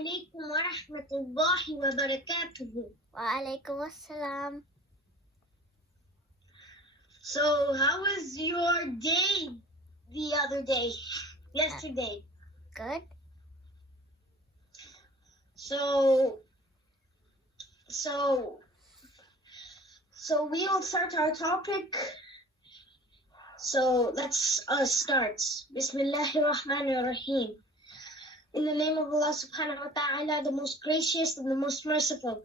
عليكم ورحمة الله وبركاته. وعليكم السلام. So, how was your day the other day? Yesterday. Good. So we will start our topic. So let's start. Bismillahir Rahmanir Rahim. In the name of Allah subhanahu wa ta'ala, the most gracious and the most merciful.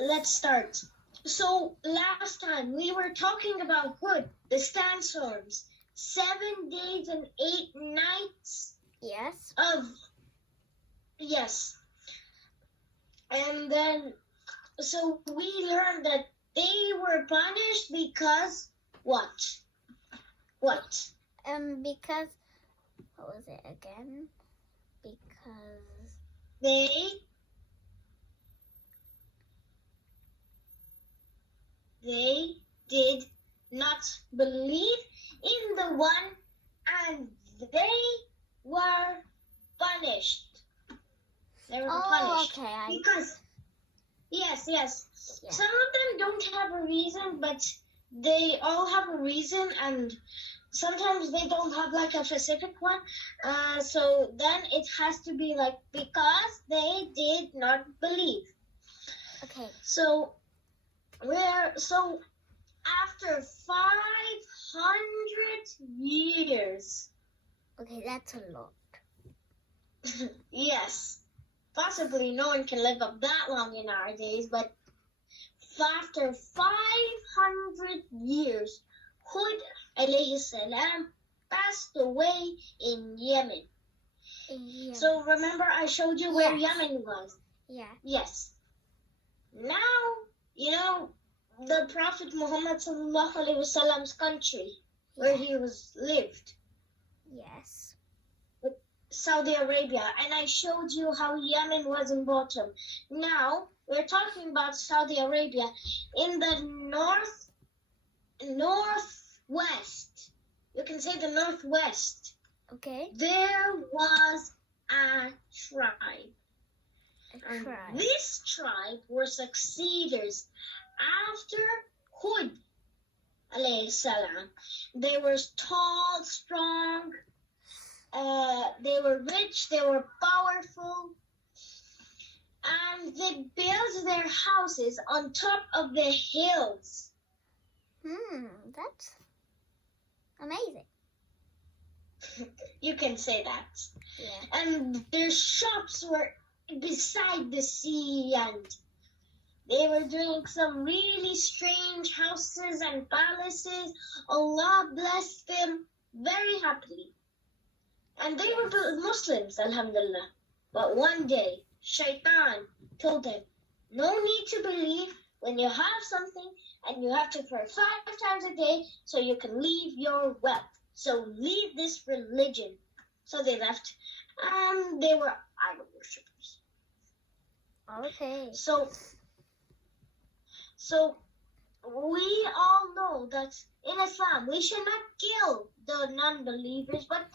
Let's start. So last time we were talking about Hud, the sandstorms, 7 days and 8 nights. Yes. Yes. And then, so we learned that they were punished because what? Because, what was it again? Because they did not believe in the one, and they were punished. They were punished. Okay. Because, yes. Yeah. Some of them don't have a reason, but they all have a reason, and sometimes they don't have like a specific one. So then it has to be like because they did not believe. Okay. So after 500 years. Okay, that's a lot. Yes. Possibly no one can live up that long in our days, but after 500 years, Hud alayhi salam passed away in Yemen. So remember I showed you where Yemen was? Yeah. Yes. Now, you know, the Prophet Muhammad sallallahu alaihi wasallam's country, where he lived. Yes. Saudi Arabia, and I showed you how Yemen was in bottom. Now we're talking about Saudi Arabia in the northwest. You can say the northwest. Okay. There was a tribe. And this tribe were succeeders after Hud alayhi salam. They were tall, strong. They were rich, they were powerful, and they built their houses on top of the hills. That's amazing. You can say that. Yeah. And their shops were beside the sea, and they were doing some really strange houses and palaces. Allah blessed them very happily. And they were Muslims, alhamdulillah. But one day, Shaitan told them, no need to believe when you have something and you have to pray 5 times a day so you can leave your wealth. So leave this religion. So they left. And they were idol worshippers. Okay. So we all know that in Islam, we should not kill the non-believers, but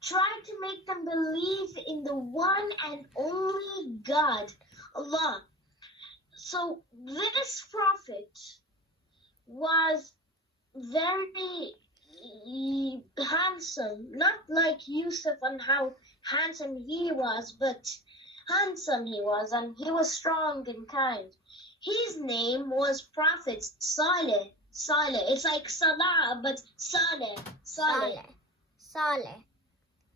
try to make them believe in the one and only God, Allah. So this prophet was very handsome, not like Yusuf and how handsome he was, but handsome he was, and he was strong and kind. His name was Prophet Saleh. It's like Salah, but Saleh.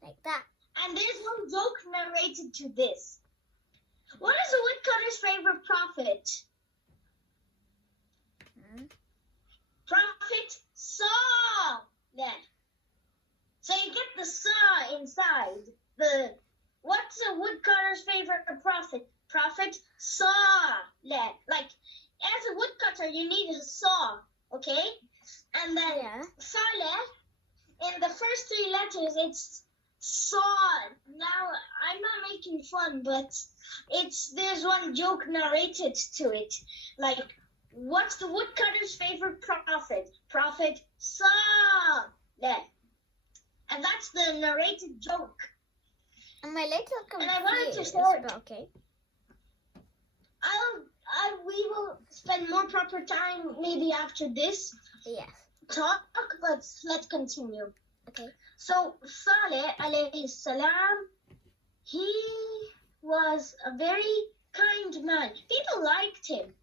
Like that. And there's one joke narrated to this. What is the woodcutter's favorite prophet? Prophet Saleh. So you get the saw inside. What's a woodcutter's favorite prophet? Prophet Saleh. Like, as a woodcutter, you need a saw, okay? And then Saleh, in the first 3 letters, it's saw. Now, I'm not making fun, but there's one joke narrated to it. Like, what's the woodcutter's favorite prophet? Prophet Saleh. And that's the narrated joke. I'm a little And I wanted to confused, share. but okay. We will spend more proper time maybe after this Yes. talk, but let's continue. Okay. So Saleh alayhi salam, he was a very kind man. People liked him,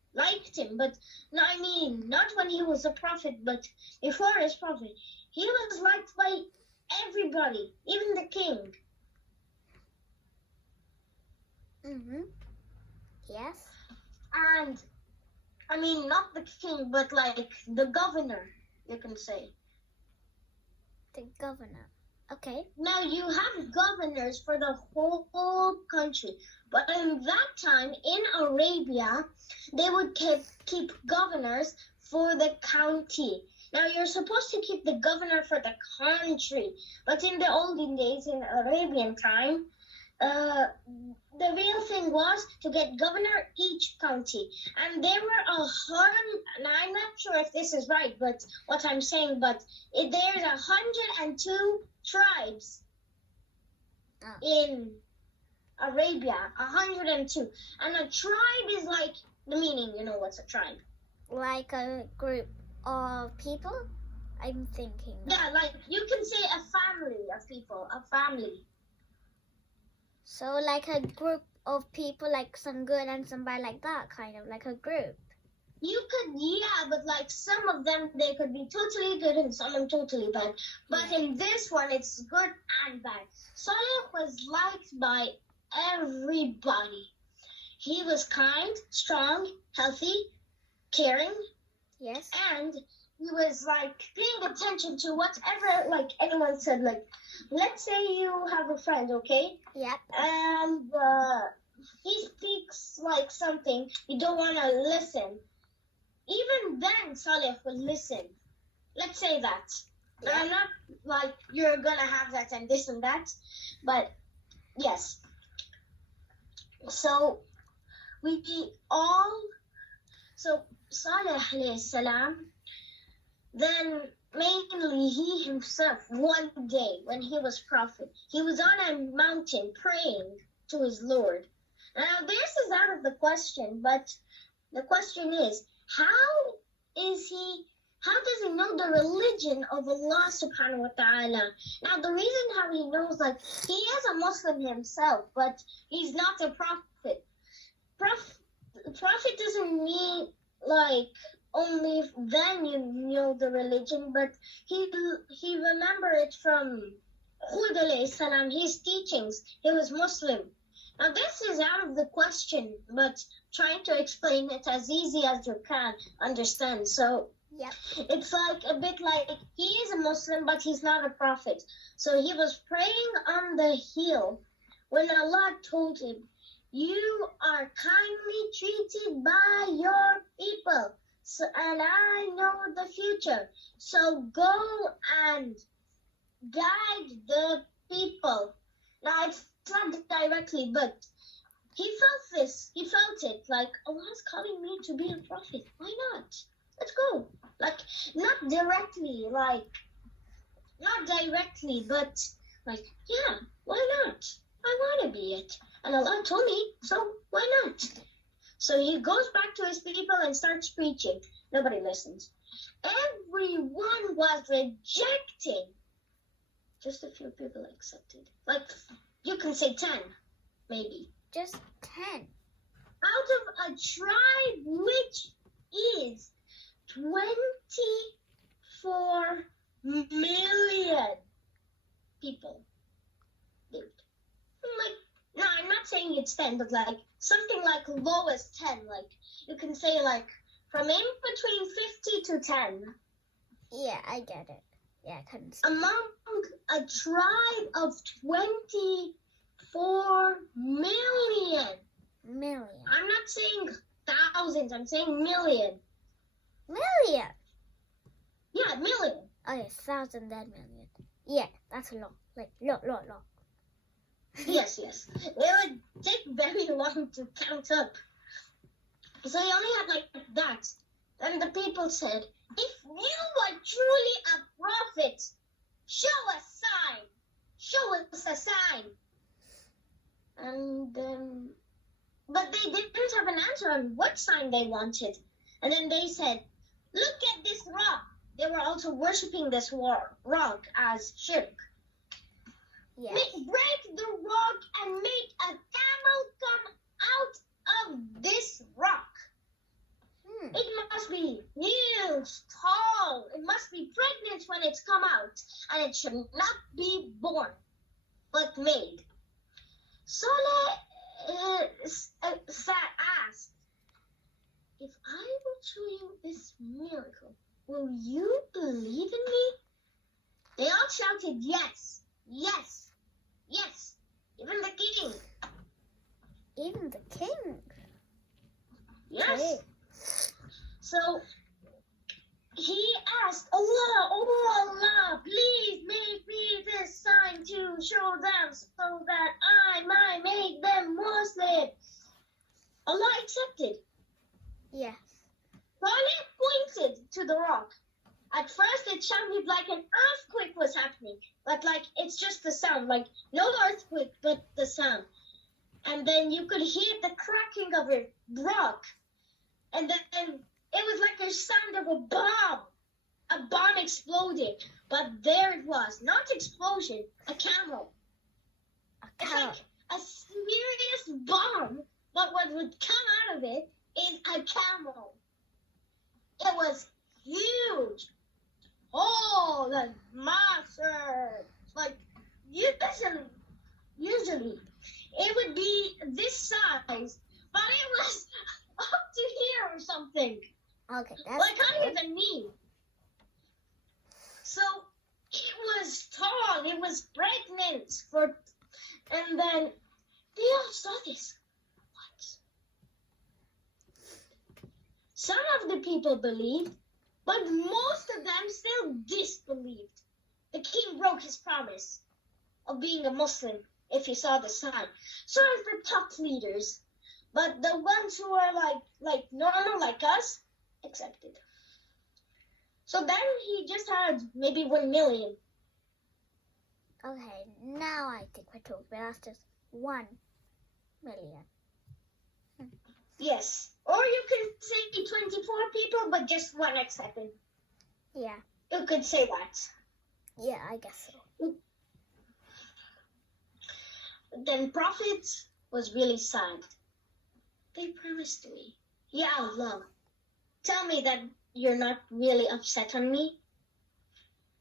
but no, I mean, not when he was a prophet, but before his prophet. He was liked by everybody, even the king. Mhm. Yes. And I mean, not the king, but like the governor, you can say. The governor. Okay. Now you have governors for the whole country, but in that time in Arabia, they would keep governors for the county. Now you're supposed to keep the governor for the country, but in the olden days, in Arabian time, the real thing was to get governor each county, and there were now I'm not sure if this is right, but what I'm saying, but there's 102 tribes in Arabia, 102, and a tribe is like the meaning. You know what's a tribe? Like a group of people. I'm thinking. Yeah, like you can say a family of people, a family. So like a group of people, like some good and some bad, like that, kind of like a group. You could, yeah, but like some of them, they could be totally good and some are totally bad. But in this one, it's good and bad. Saleh was liked by everybody. He was kind, strong, healthy, caring. Yes. And he was like paying attention to whatever like anyone said. Like, let's say you have a friend, okay? Yep. And he speaks like something you don't want to listen. Even then, Saleh will listen. Let's say that. Yeah. I'm not like you're gonna have that and this and that, but yes. So Saleh alayhi salam, then mainly he himself, one day when he was prophet, he was on a mountain praying to his Lord. Now this is out of the question, but the question is, how does he know the religion of Allah subhanahu wa ta'ala? Now the reason how he knows, like, he is a Muslim himself, but he's not a prophet. Prophet doesn't mean like only then you know the religion, but he remembered it from Hud alayhi salam, his teachings. He was Muslim. Now this is out of the question, but trying to explain it as easy as you can understand. So yep. It's like a bit like he is a Muslim, but he's not a prophet. So he was praying on the hill when Allah told him, "You are kindly treated by your people, and I know the future. So go and guide the people." Now it's not directly, but he felt this. He felt it, like Allah's calling me to be a prophet. Why not? Let's go. Like not directly, but like, yeah, why not? I want to be it. And Allah told me, so why not? So he goes back to his people and starts preaching. Nobody listens. Everyone was rejecting. Just a few people accepted. Like, you can say 10, maybe. Just 10. Out of a tribe which is 24 million people lived. Like, no, I'm not saying it's 10, but like something like lowest 10. Like, you can say like from in between 50 to 10. Yeah, I get it. Yeah, I couldn't see. Among a tribe of 24 million. Million. I'm not saying thousands, I'm saying million. Million? Yeah, million. Oh, yeah, 1,000 then million. Yeah, that's a lot. Like, lot. Yes. It would take very long to count up. So he only had like that. Then the people said, "If you are truly a prophet, show a sign. Show us a sign." And but they didn't have an answer on what sign they wanted. And then they said, "Look at this rock." They were also worshipping this rock as shirk. Yes. Break the rock and make a camel come out of this rock. It must be huge, tall. It must be pregnant when it's come out, and it should not be born, but made. Saleh asked, "If I will show you this miracle, will you believe in me?" They all shouted, "Yes, yes, yes." Even the king. Even the king. Yes. Okay. So he asked, "Allah, oh Allah, please make me this sign to show them so that I might make them Muslim." Allah accepted. Yes. Saleh pointed to the rock. At first it sounded like an earthquake was happening, but like it's just the sound, like no earthquake, but the sound. And then you could hear the cracking of a rock. And then it was like a sound of a bomb. A bomb exploded. But there it was. Not explosion, a camel. It's like a serious bomb, but what would come out of it is a camel. It was huge. Oh, the massive. Like, usually, it would be this size, but it was up to here or something. Okay, that's Like higher good. than me. So it was tall. It was pregnant and then they all saw this. What? Some of the people believed, but most of them still disbelieved. The king broke his promise of being a Muslim if he saw the sign. So as the top leaders, but the ones who are like normal like us accepted. So then he just had maybe 1 million. Okay, now I think we're talking about that's just 1 million. Yes. Or you can say 24 people, but just one accepted. Yeah. You could say that. Yeah, I guess so. Then Prophet was really sad. They promised me. Ya Allah, tell me that you're not really upset on me.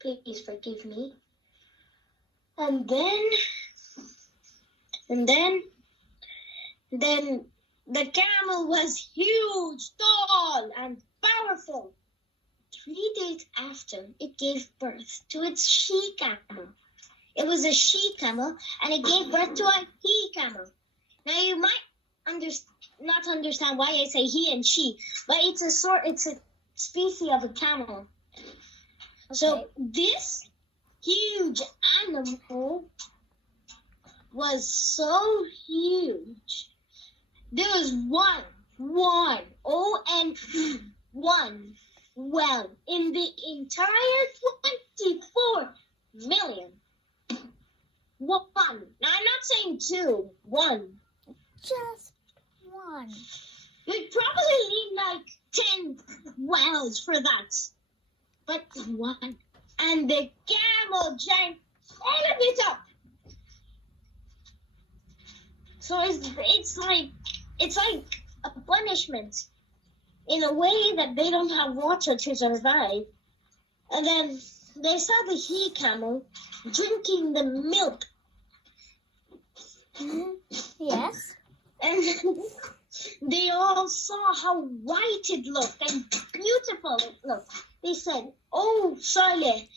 Please forgive me. And then the camel was huge, tall, and powerful. 3 days after, it gave birth to its she-camel. It was a she-camel, and it gave birth to a he-camel. Now, you might not understand why I say he and she, but it's a species of a camel. Okay. So this huge animal was so huge. There was one well in the entire 24 million. One. Now I'm not saying 2. 1. Just 1. You'd probably need like 10 wells for that. But 1. And the camel drank all of it up. So it's like a punishment in a way that they don't have water to survive. And then they saw the he-camel drinking the milk. Yes. And they all saw how white it looked and beautiful it looked. They said, "Oh, Saleh,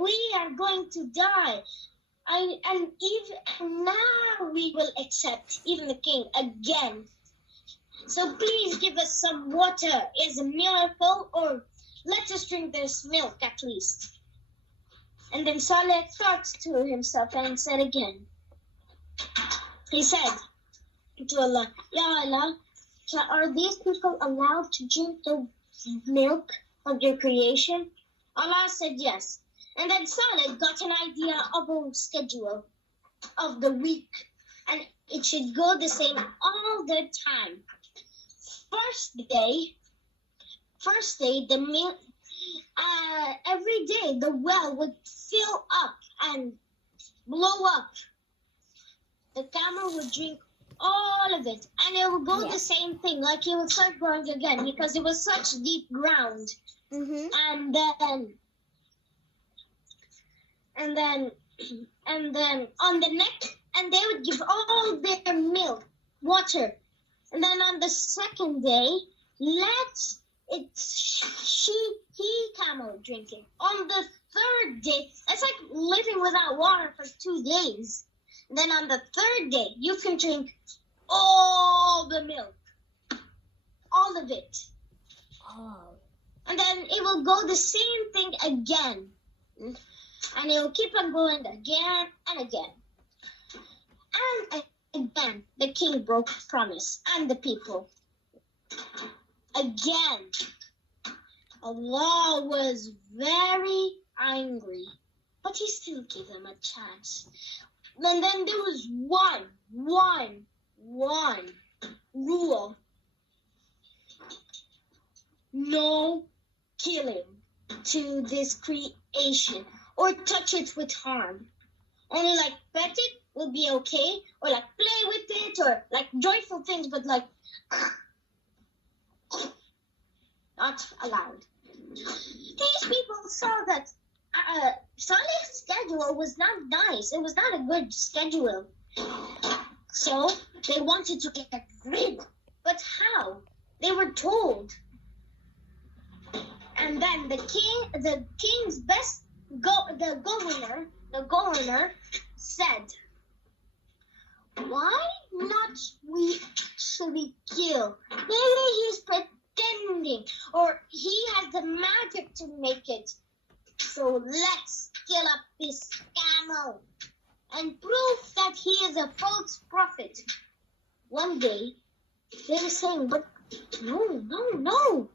we are going to die. And even now we will accept, even the king, again. So please give us some water as a miracle, or let us drink this milk at least." And then Saleh thought to himself and said again. He said to Allah, "Ya Allah, are these people allowed to drink the milk of your creation?" Allah said yes. And then Saleh got an idea of a schedule of the week. And it should go the same all the time. First day, the milk. Every day the well would fill up and blow up. The camel would drink all of it, and it would go the same thing. Like it would start growing again because it was such deep ground. Mm-hmm. And then on the neck, and they would give all their milk, water, and then on the second day, he camel drinking. On the third day, it's like living without water for 2 days. And then on the third day, you can drink all the milk, all of it. Oh. And then it will go the same thing again. And it will keep on going again and again. And again, the king broke his promise and the people. Again, Allah was very angry, but he still gave them a chance. And then there was one rule. No killing to this creation or touch it with harm. Only like pet it will be okay, or like play with it, or like joyful things, but like not allowed. These people saw that Saleh's schedule was not nice. It was not a good schedule. So they wanted to get rid. But how? They were told. And then the king's the governor said, why not we actually kill? Maybe he's pretending, or he has the magic to make it. So let's kill up this camel and prove that he is a false prophet. One day, they were saying, but no,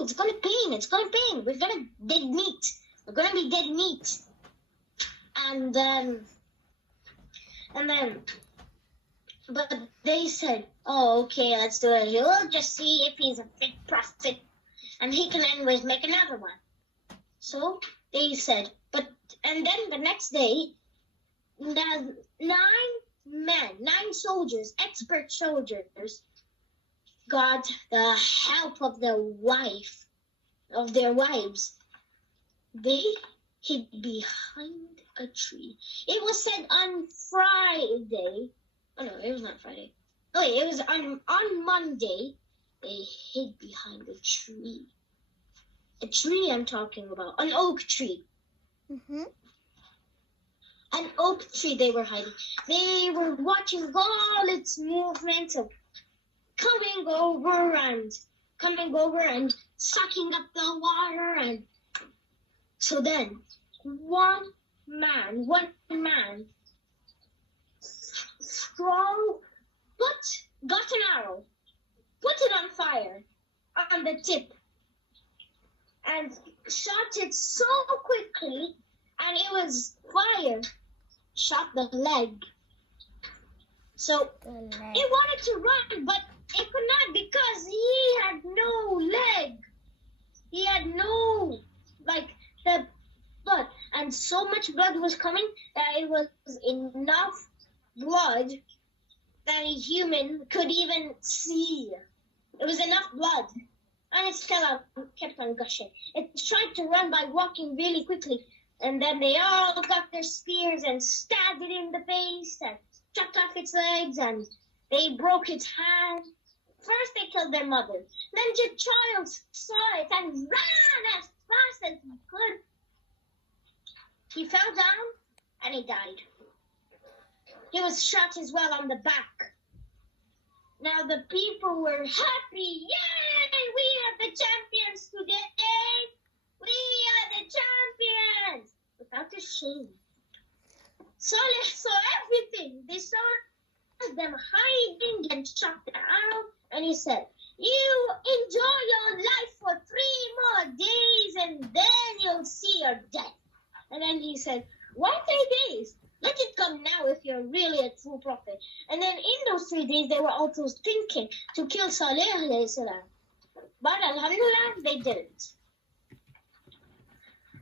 it's gonna pain, we're gonna be dead meat. And then, but they said, oh, okay, let's do it. We'll just see if he's a fake prophet, and he can anyways make another one. So they said, and then the next day, the 9 soldiers, expert soldiers, got the help of their wives. They hid behind a tree. It was said on Friday. Oh no, it was not Friday. Oh yeah, it was on Monday. They hid behind a tree. A tree I'm talking about, an oak tree. Mm-hmm. An oak tree they were hiding. They were watching all its movements of coming over and sucking up the water. And so then one man strong, got an arrow, put it on fire on the tip, and shot it so quickly, and it was fire, shot the leg. So it wanted to run, but it could not because he had no leg. He had no, the blood. And so much blood was coming that it was enough blood that a human could even see. It was enough blood. And it still kept on gushing. It tried to run by walking really quickly. And then they all got their spears and stabbed it in the face and chopped off its legs, and they broke its hand. First they killed their mother. Then the child saw it and ran as fast as he could. He fell down and he died. He was shot as well on the back. Now the people were happy. Yay! We are the champions today! We are the champions! Without a shame. Saleh saw everything. They saw them hiding and shot the arrow, and he said, you enjoy your life for 3 more days and then you'll see your death. And then he said, why 3 days? Let it come now if you're really a true Prophet. And then in those 3 days, they were also thinking to kill Saleh alayhi salam. But alhamdulillah, they didn't.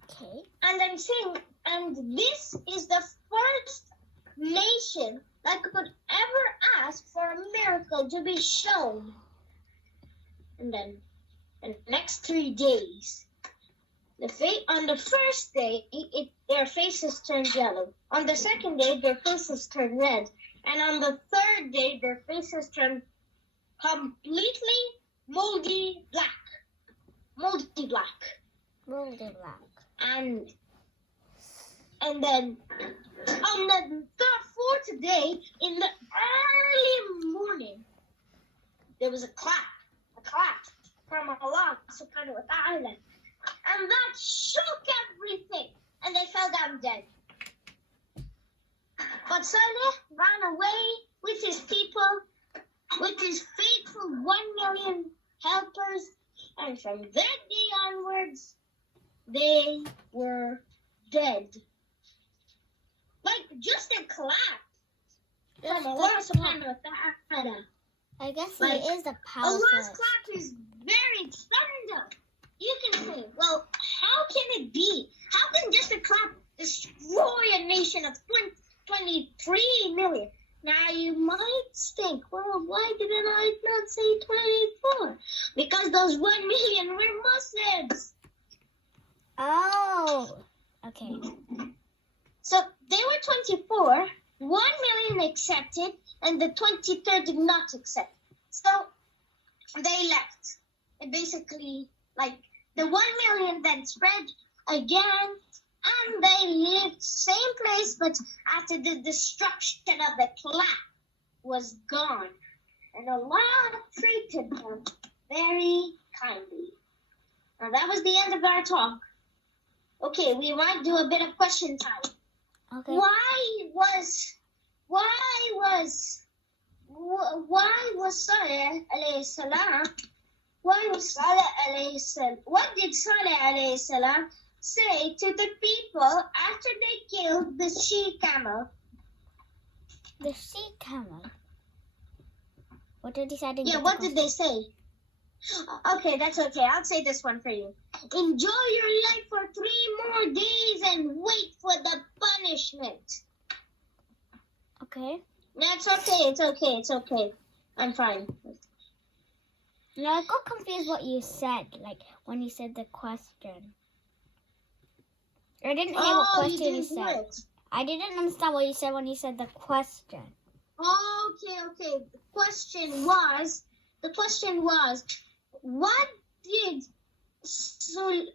Okay. And this is the first nation that could ever ask for a miracle to be shown. And then, in the next 3 days, on the first day, their faces turned yellow. On the second day, their faces turned red. And on the third day, their faces turned completely moldy black. Moldy black. Moldy black. And then on the fourth day, in the early morning, there was a clap from Allah subhanahu wa ta'ala. And that shook everything. And they fell down dead. But Saleh ran away with his people, with his faithful 1 million helpers. And from that day onwards, they were dead. Like just a clap from Allah subhanahu wa ta'ala. I guess Like, he is the power Allah's source. clap is very thunder. You can say, well, how can it be? How can just a clap destroy a nation of 23 million? Now you might think, well, why didn't I not say 24? Because those 1 million were Muslims. Oh. Okay. So they were 24, 1 million accepted, and the 23rd did not accept. So they left. It basically, like, the 1 million then spread again, and they lived same place, but after the destruction of the clap was gone. And Allah treated them very kindly. Now that was the end of our talk. Okay, we might do a bit of question time. Okay. Why was Saleh alayhi salam? What did Saleh alayhi salam say to the people after they killed the she camel? The sea camel. What did he say? Yeah, what did they say? Okay, that's okay. I'll say this one for you. Enjoy your life for 3 more days and wait for the punishment. Okay. No, it's okay. I'm fine. No, I got confused what you said, like when you said the question. I didn't hear what question you said. I didn't understand what you said when you said the question. Okay. The question was, what did Saleh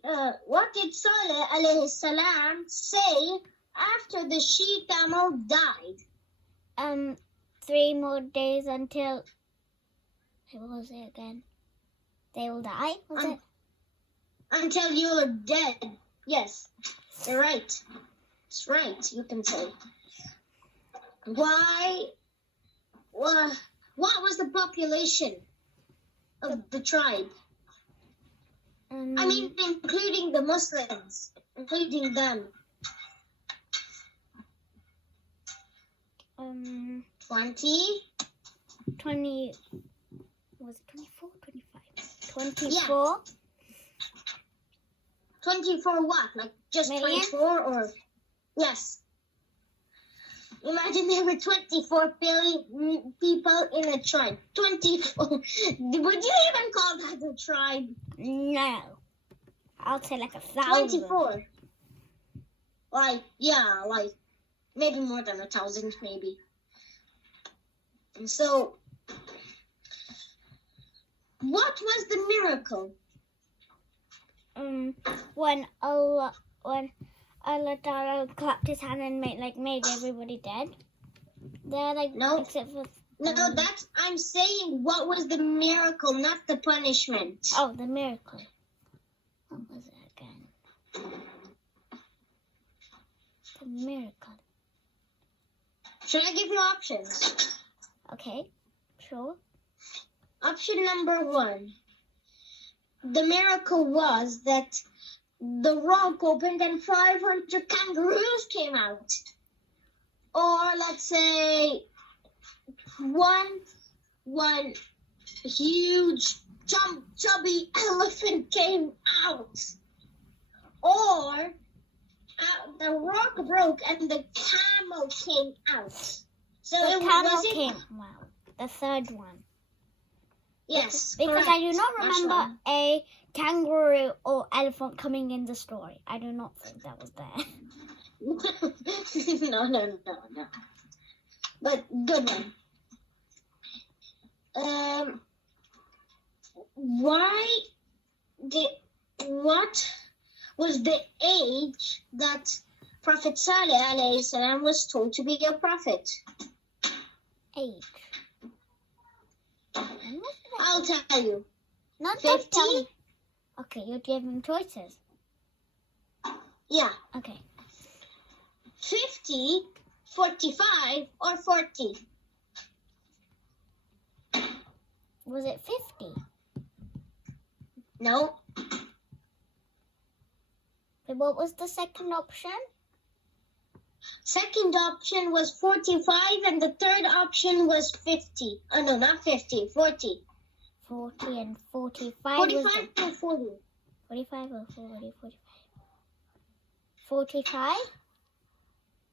alayhi salam say after the she camel died? 3 more days until. What was it again? They will die. Was it? Until you're dead. Yes, you're right. It's right. You can say. Why? What was the population of the tribe? I mean, including the Muslims, including them. 20. 20. Was it 24? 25. 24. Yeah. 24 what? Like just Million? 24 or? Yes. Imagine there were 24 billion people in a tribe. 24. Would you even call that a tribe? No. I'll say like 1,000. 24. Like maybe more than 1,000, maybe. And so, what was the miracle? When Allah Ta'ala clapped his hand and made everybody dead. They're like No. except for No, I'm saying what was the miracle, not the punishment. oh, the miracle. What was it again? The miracle. Should I give you options? Okay, sure. Option number 1. The miracle was that the rock opened and 500 kangaroos came out. Or let's say one huge chubby elephant came out, or the rock broke and the camel came out. So The camel came out. The third one. Yes, Because correct. I do not remember a kangaroo or elephant coming in the story. I do not think that was there. No. But good one. What was the age that Prophet Saleh alayhi salam was told to be a prophet? Age. I'll tell you. Not 50? tell me. Okay, you're giving choices. Yeah. Okay. 50, 45, or 40? Was it 50? No. Okay, what was the second option? Second option was 45 and the third option was 50. Oh no, not 50, 40. 40 and 45 45 was the... or 40? 45 or 40, 45? 45?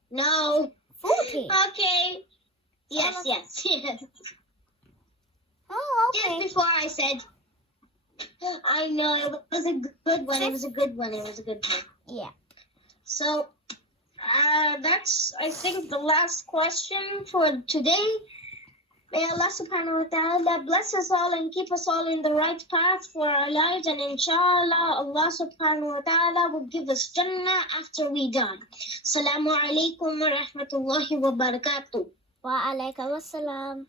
No. 40. Okay. Yes. Oh, okay. Just before I said, I know it was a good one. It was a good one. Yeah. So, that's, I think, the last question for today. May Allah subhanahu wa ta'ala bless us all and keep us all in the right path for our lives. And inshallah, Allah subhanahu wa ta'ala will give us Jannah after we die. Assalamu alaikum wa rahmatullahi wa barakatuh. Wa alaikum assalam.